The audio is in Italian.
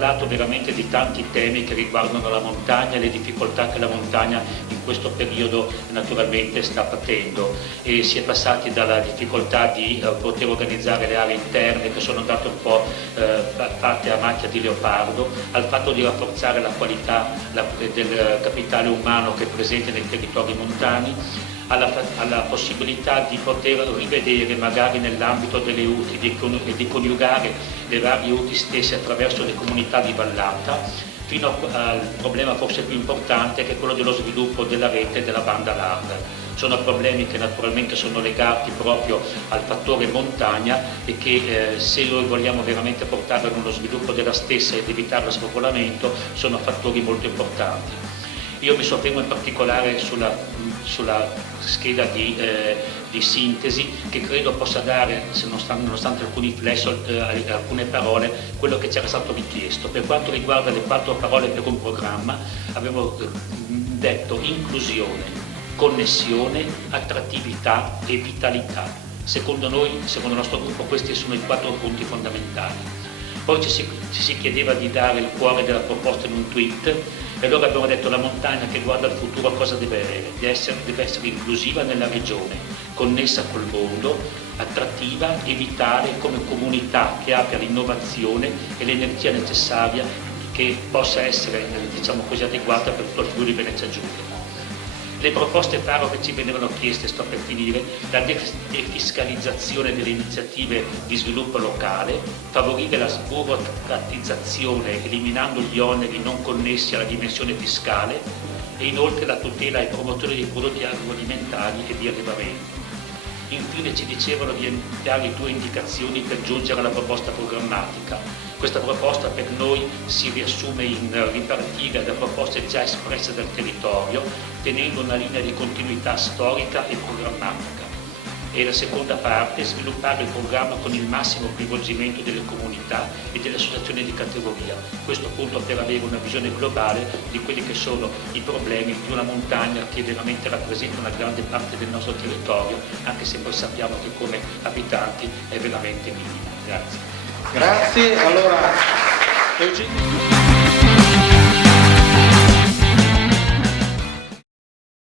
parlato veramente di tanti temi che riguardano la montagna e le difficoltà che la montagna in questo periodo naturalmente sta patendo, e si è passati dalla difficoltà di poter organizzare le aree interne che sono andate un po' fatte a macchia di leopardo, al fatto di rafforzare la qualità del capitale umano che è presente nei territori montani, alla possibilità di poter rivedere magari nell'ambito delle UTI e di coniugare le varie UTI stesse attraverso le comunità di vallata, fino al problema forse più importante che è quello dello sviluppo della rete della banda larga. Sono problemi che naturalmente sono legati proprio al fattore montagna e che se noi vogliamo veramente portare ad uno sviluppo della stessa ed evitare lo spopolamento sono fattori molto importanti. Io mi soffermo in particolare sulla scheda di sintesi che credo possa dare, nonostante alcuni flash, alcune parole, quello che c'era stato richiesto. Per quanto riguarda le 4 parole per un programma, avevo detto inclusione, connessione, attrattività e vitalità. Secondo noi, secondo il nostro gruppo, questi sono i 4 punti fondamentali. Poi ci si chiedeva di dare il cuore della proposta in un tweet, e allora abbiamo detto la montagna che guarda al futuro cosa deve avere? Deve essere inclusiva nella regione, connessa col mondo, attrattiva e vitale come comunità che abbia l'innovazione e l'energia necessaria che possa essere, diciamo così, adeguata per tutto il Friuli Venezia Giulia. Le proposte faro che ci venivano chieste, sto per finire, la defiscalizzazione delle iniziative di sviluppo locale, favorire la sburocratizzazione eliminando gli oneri non connessi alla dimensione fiscale e inoltre la tutela ai promotori dei prodotti agroalimentari e di allevamento. Infine ci dicevano di dare 2 indicazioni per giungere alla proposta programmatica. Questa proposta per noi si riassume in ripartire da proposte già espresse dal territorio, tenendo una linea di continuità storica e programmatica. E la seconda parte, sviluppare il programma con il massimo coinvolgimento delle comunità e delle associazioni di categoria. Questo appunto per avere una visione globale di quelli che sono i problemi di una montagna che veramente rappresenta una grande parte del nostro territorio, anche se poi sappiamo che come abitanti è veramente minima. Grazie. Grazie. Allora,